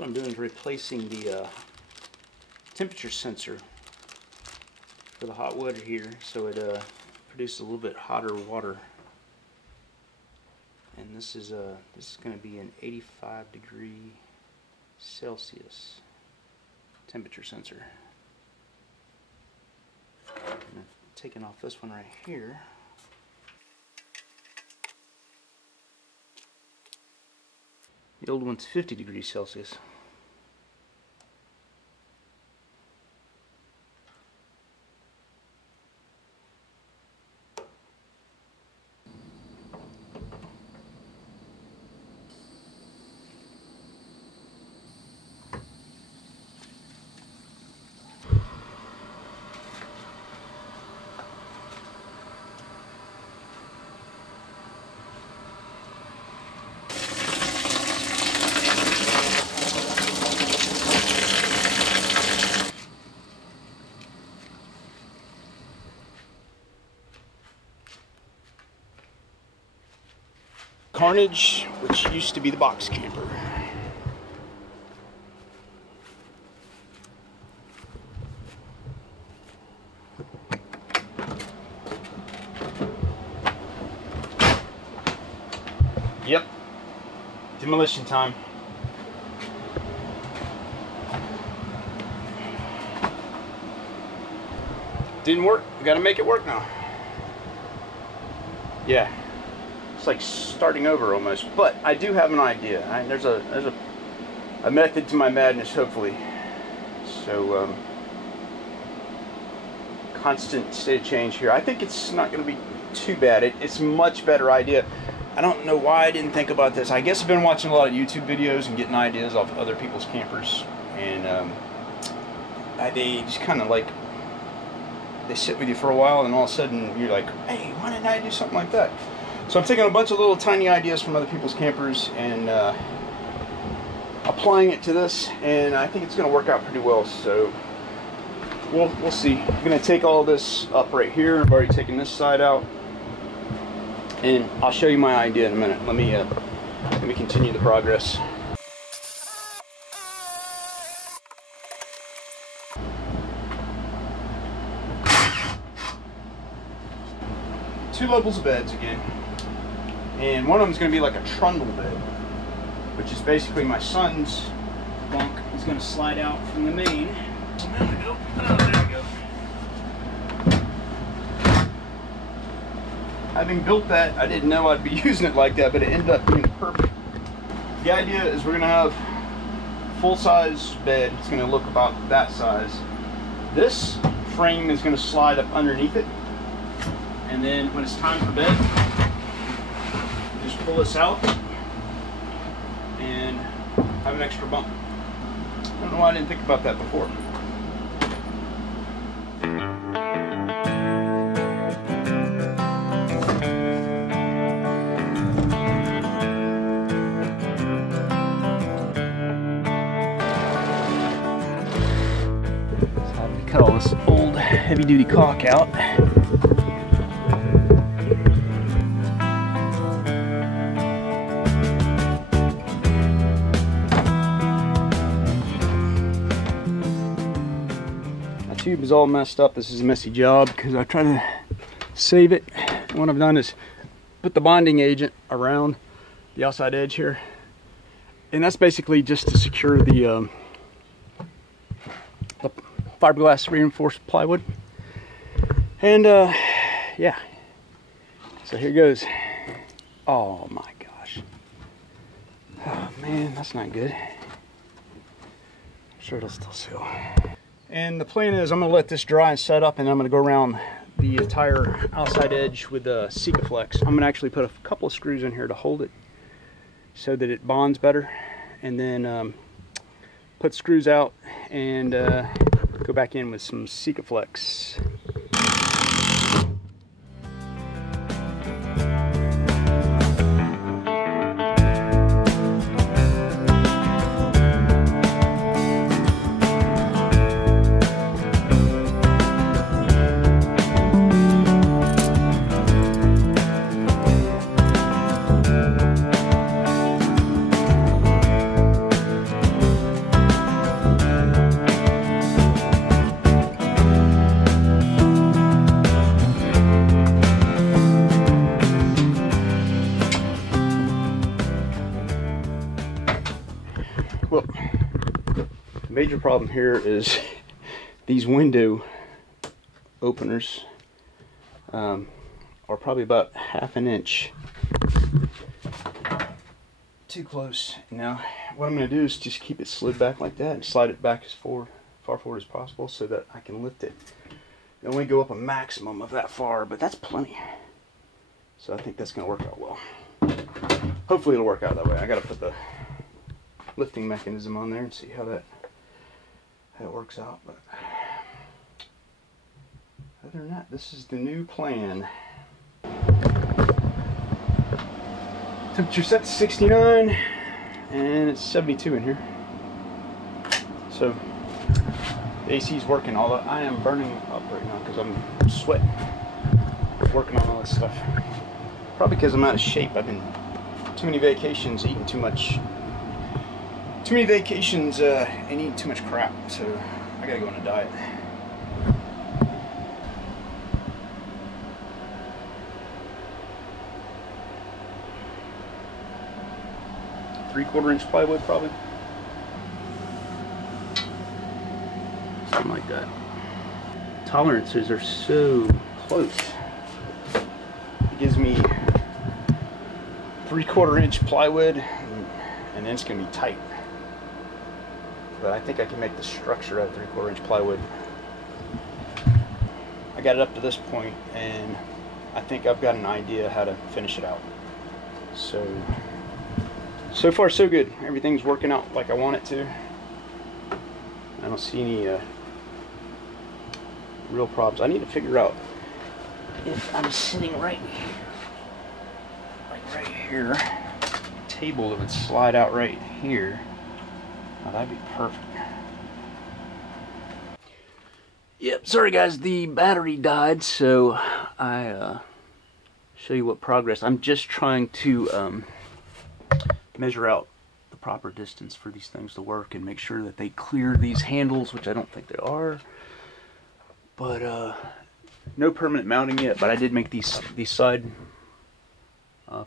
what I'm doing is replacing the temperature sensor for the hot water here, so it produces a little bit hotter water. And this is going to be an 85 °C temperature sensor. And I'm taking off this one right here. The old one's 50 °C. Carnage, which used to be the box camper. Yep, demolition time. Didn't work, we gotta make it work now. Yeah. It's like starting over almost, but I do have an idea. There's a method to my madness, hopefully. So constant state of change here. I think it's not going to be too bad. It's a much better idea. I don't know why I didn't think about this. I guess I've been watching a lot of YouTube videos and getting ideas off other people's campers, and they just kind of like, they sit with you for a while, and all of a sudden you're like, hey, why didn't I do something like that? So I'm taking a bunch of little tiny ideas from other people's campers and applying it to this, and I think it's going to work out pretty well. So we'll see. I'm going to take all this up right here. I've already taken this side out, and I'll show you my idea in a minute. Let me continue the progress. Two levels of beds again. And one of them is going to be like a trundle bed, which is basically my son's bunk is going to slide out from the main. There we go. Oh, there we go. Having built that, I didn't know I'd be using it like that, but it ended up being perfect. The idea is we're going to have full-size bed. It's going to look about that size. This frame is going to slide up underneath it, and then when it's time for bed, just pull this out and have an extra bunk. I don't know why I didn't think about that before. So I have to cut all this old heavy-duty caulk out. Tube is all messed up. This is a messy job because I try to save it. And what I've done is put the bonding agent around the outside edge here, and that's basically just to secure the fiberglass reinforced plywood. And yeah, so here goes. Oh my gosh, oh man, that's not good. I'm sure it'll still seal. And the plan is I'm going to let this dry and set up, and I'm going to go around the entire outside edge with the Sikaflex. I'm going to actually put a couple of screws in here to hold it so that it bonds better, and then put screws out and go back in with some Sikaflex. major problem here is these window openers are probably about ½ an inch too close. Now what I'm going to do is just keep it slid back like that and slide it back as far forward as possible so that I can lift it. It only go up a maximum of that far, but that's plenty. So I think that's going to work out well. Hopefully it'll work out that way. I got to put the lifting mechanism on there and see how that works out. But other than that, this is the new plan. Temperature set to 69 and it's 72 in here. So the AC is working, although I am burning up right now because I'm sweating working on all this stuff. Probably because I'm out of shape. I've been too many vacations, eating too much. Too many vacations and eating too much crap. So I gotta go on a diet. Three-quarter inch plywood, probably. Something like that. Tolerances are so close. It gives me 3/4 inch plywood, and then it's gonna be tight. But I think I can make the structure out of 3/4 inch plywood. I got it up to this point, and I think I've got an idea how to finish it out. So far so good. Everything's working out like I want it to. I don't see any real problems. I need to figure out if I'm sitting right here, table that would slide out right here. Oh, that'd be perfect. Yep, sorry guys, the battery died, so I show you what progress. I'm just trying to measure out the proper distance for these things to work and make sure that they clear these handles, which I don't think they are. But no permanent mounting yet, but I did make these side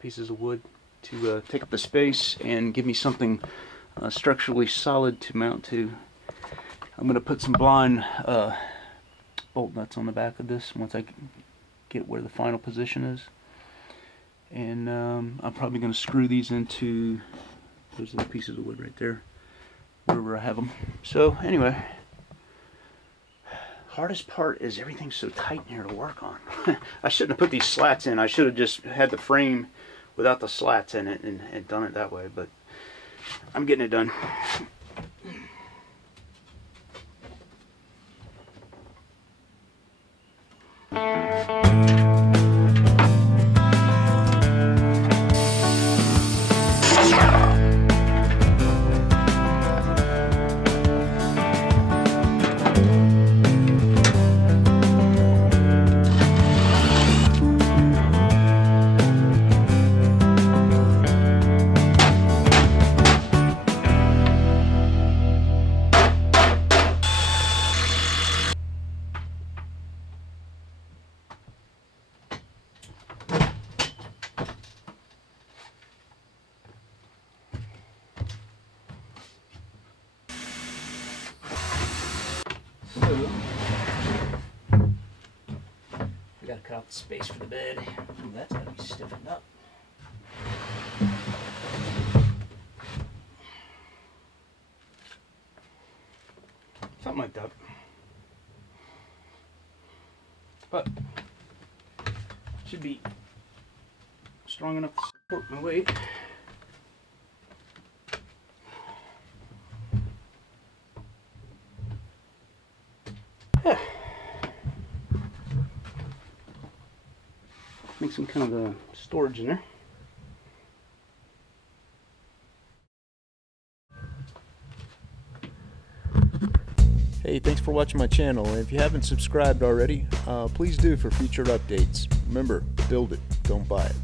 pieces of wood to take up the space and give me something structurally solid to mount to. I'm going to put some blind bolt nuts on the back of this once I get where the final position is. And I'm probably going to screw these into those little pieces of wood right there, wherever I have them. So anyway, hardest part is everything's so tight in here to work on. I shouldn't have put these slats in. I should have just had the frame without the slats in it and done it that way, but I'm getting it done. We gotta cut out the space for the bed. Ooh, that's gotta be stiffened up. Something like that. But should be strong enough to support my weight. Yeah. Make some kind of a storage in there. Hey, thanks for watching my channel, and if you haven't subscribed already, please do for future updates. Remember, build it, don't buy it.